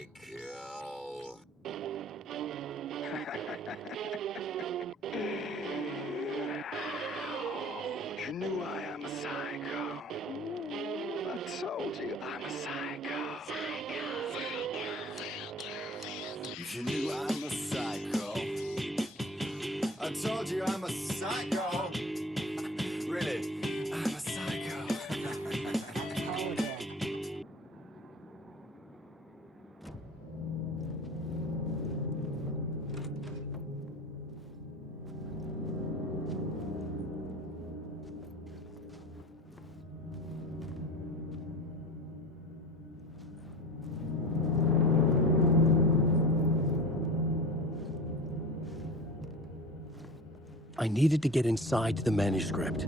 You knew I am a psycho. I told you I'm a psycho. You knew I'm a psycho. I told you I'm a psycho. Really, I'm a psycho. I needed to get inside the manuscript.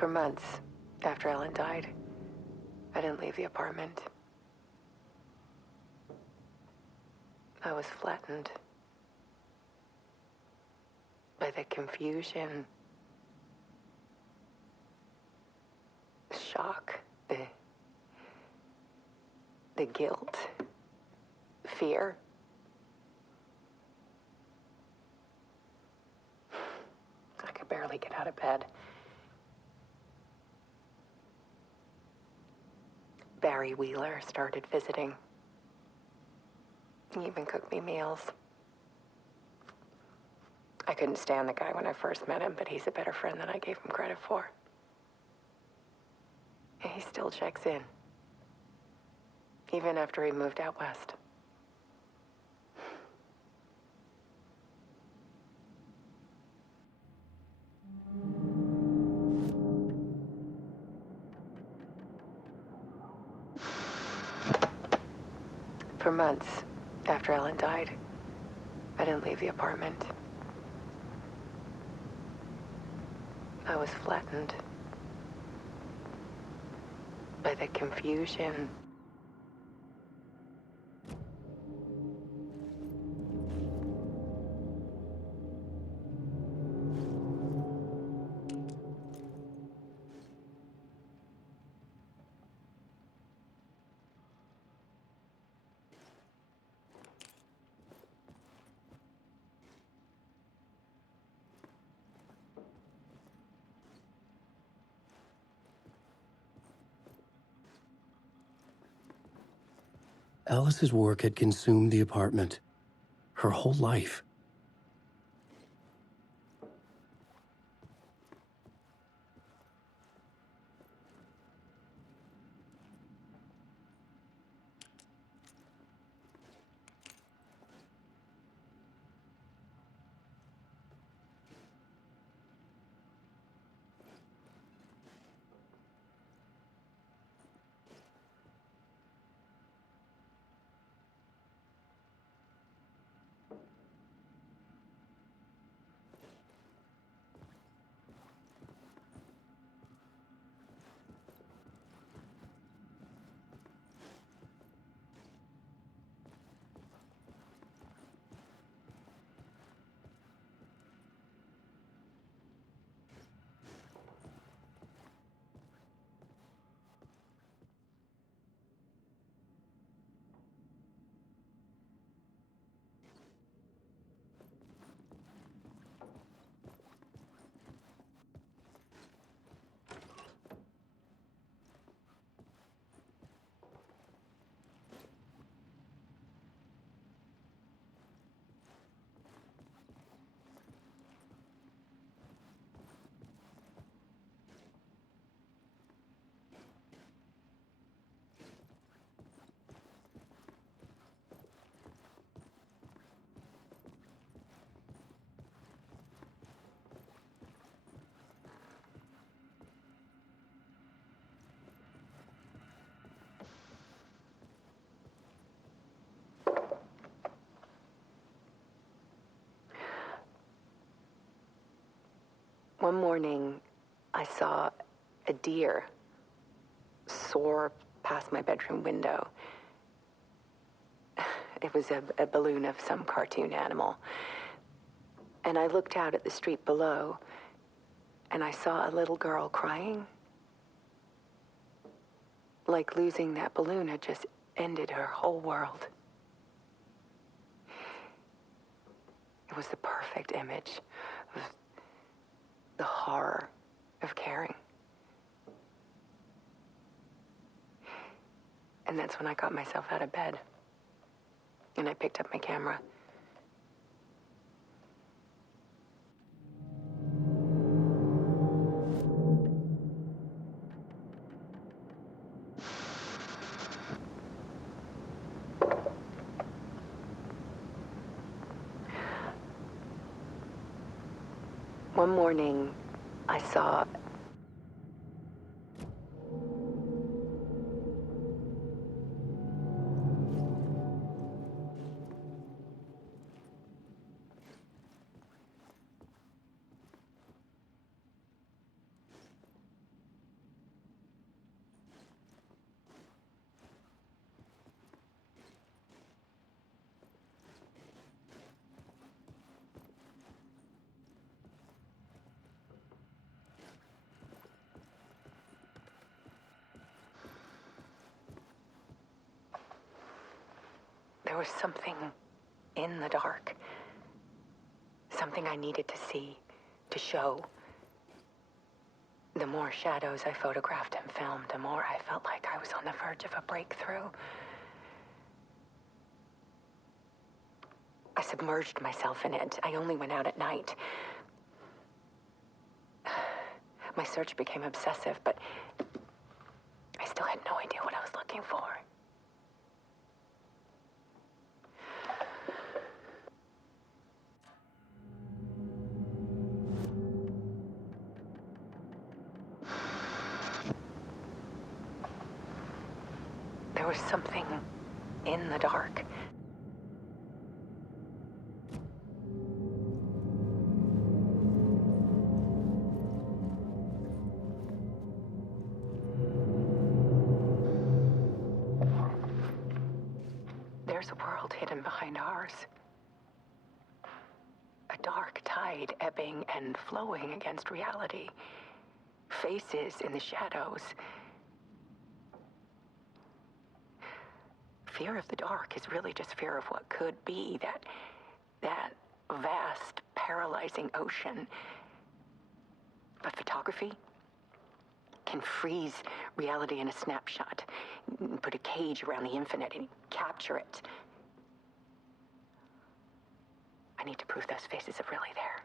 For months after Ellen died, I didn't leave the apartment. I was flattened by the confusion, shock, the guilt, fear. I could barely get out of bed. Barry Wheeler started visiting. He even cooked me meals. I couldn't stand the guy when I first met him, but he's a better friend than I gave him credit for. And he still checks in, even after he moved out west. For months after Ellen died, I didn't leave the apartment. I was flattened by the confusion, Alice's work had consumed the apartment. Her whole life. One morning, I saw a deer soar past my bedroom window. It was a balloon of some cartoon animal. And I looked out at the street below, and I saw a little girl crying. Like losing that balloon had just ended her whole world. It was the perfect image of the horror of caring. And that's when I got myself out of bed. And I picked up my camera. One morning, I saw was something in the dark. Something I needed to see, to show. The more shadows I photographed and filmed, the more I felt like I was on the verge of a breakthrough. I submerged myself in it. I only went out at night. My search became obsessive, but I still had no idea what I was looking for. There was something in the dark. There's a world hidden behind ours. A dark tide ebbing and flowing against reality. Faces in the shadows. Fear of the dark is really just fear of what could be, that vast, paralyzing ocean. But photography can freeze reality in a snapshot, put a cage around the infinite and capture it. I need to prove those faces are really there.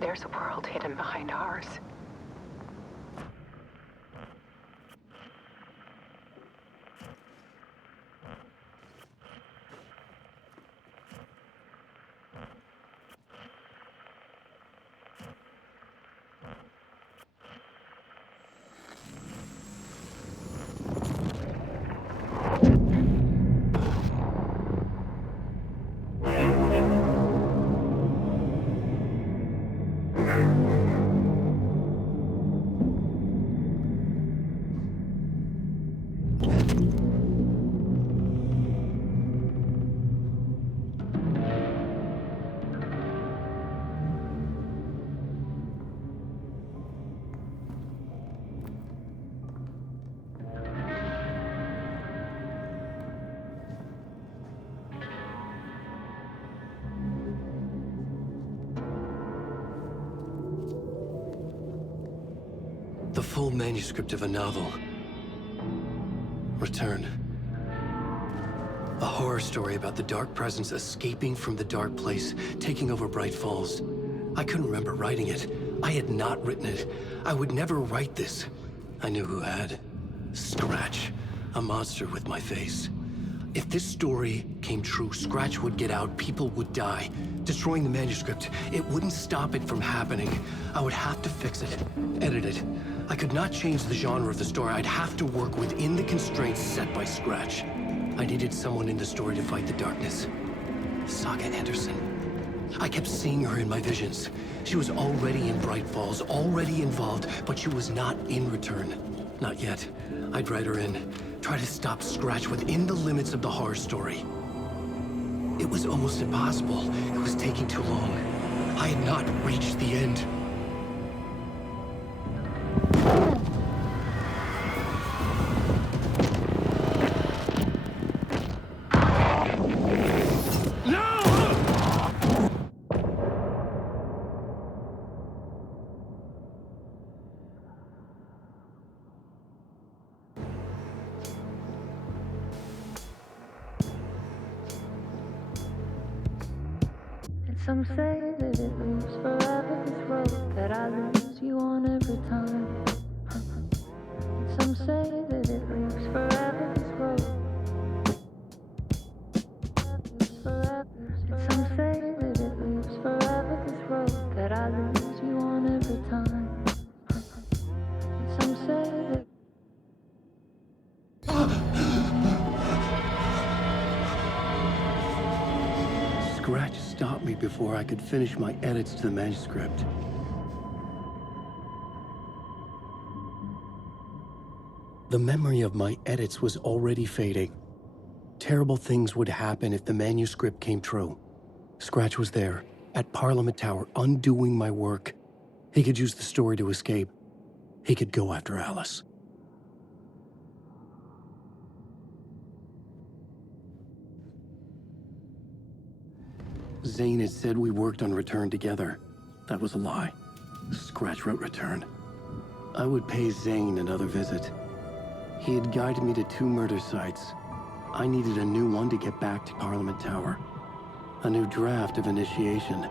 There's a world hidden behind ours. The full manuscript of a novel. Return. A horror story about the dark presence escaping from the dark place, taking over Bright Falls. I couldn't remember writing it. I had not written it. I would never write this. I knew who had. Scratch. A monster with my face. If this story came true, Scratch would get out, people would die. Destroying the manuscript, it wouldn't stop it from happening. I would have to fix it, edit it. I could not change the genre of the story. I'd have to work within the constraints set by Scratch. I needed someone in the story to fight the darkness. Saga Anderson. I kept seeing her in my visions. She was already in Bright Falls, already involved, but she was not in Return. Not yet. I'd write her in, try to stop Scratch within the limits of the horror story. It was almost impossible. It was taking too long. I had not reached the end. Some say that it moves forever, this road that I lose you on every time. Some say that it moves forever, this road. Some say that it moves forever, this road that I lose you on every time. Some say that Scratch stopped me before I could finish my edits to the manuscript. The memory of my edits was already fading. terrible things would happen if the manuscript came true. Scratch was there, at Parliament Tower, undoing my work. He could use the story to escape. He could go after Alice. Zane had said we worked on Return together. That was a lie. Scratch wrote Return. I would pay Zane another visit. He had guided me to 2 murder sites. I needed a new one to get back to Parliament Tower. A new draft of Initiation.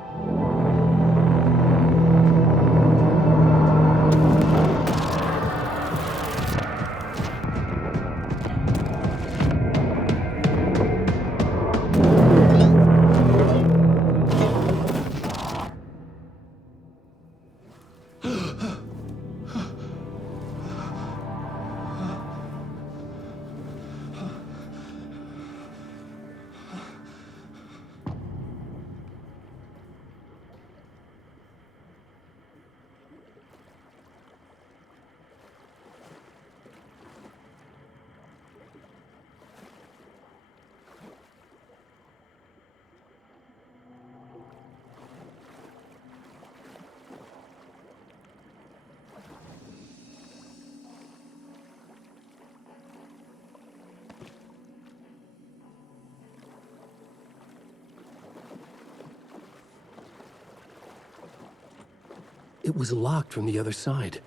It was locked from the other side.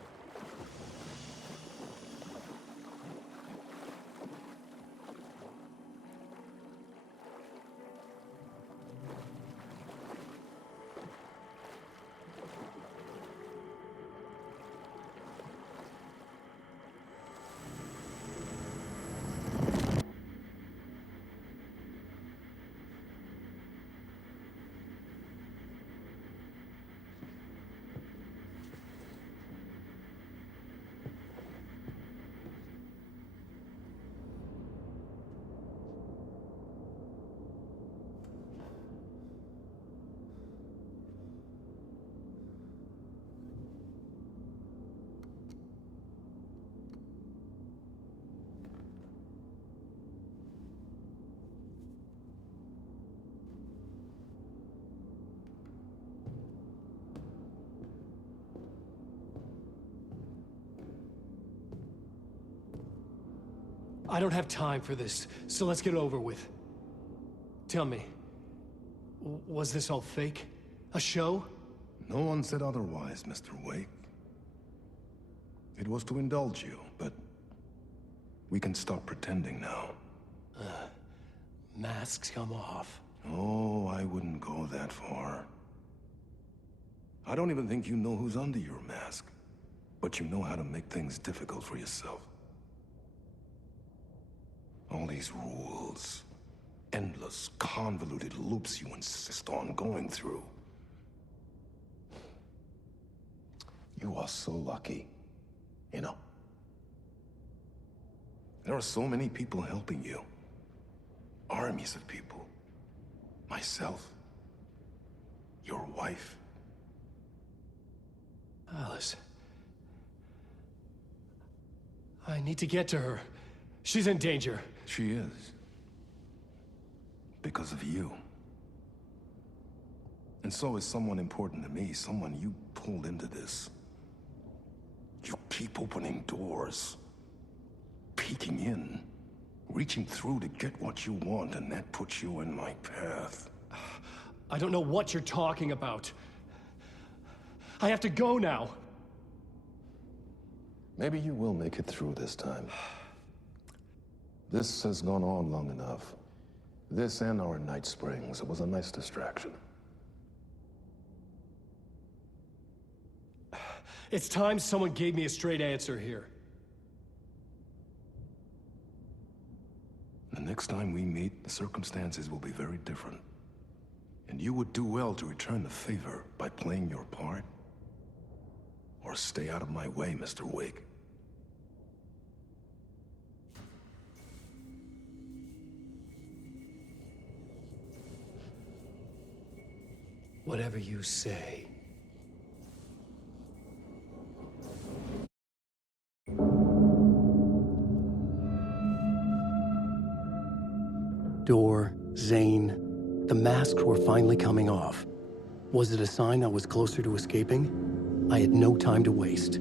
I don't have time for this, so let's get it over with. Tell me, was this all fake? A show? No one said otherwise, Mr. Wake. It was to indulge you, but we can stop pretending now. Masks come off. Oh, I wouldn't go that far. I don't even think you know who's under your mask, but you know how to make things difficult for yourself. All these rules, endless, convoluted loops you insist on going through. You are so lucky, you know. There are so many people helping you. Armies of people. Myself. Your wife. Alice. I need to get to her. She's in danger. She is. Because of you. And so is someone important to me, someone you pulled into this. You keep opening doors. Peeking in. Reaching through to get what you want, and that puts you in my path. I don't know what you're talking about. I have to go now. Maybe you will make it through this time. This has gone on long enough. This and our Night Springs. It was a nice distraction. It's time someone gave me a straight answer here. The next time we meet, the circumstances will be very different. And you would do well to return the favor by playing your part. Or stay out of my way, Mr. Wake. Whatever you say. Door, Zane, the masks were finally coming off. Was it a sign I was closer to escaping? I had no time to waste.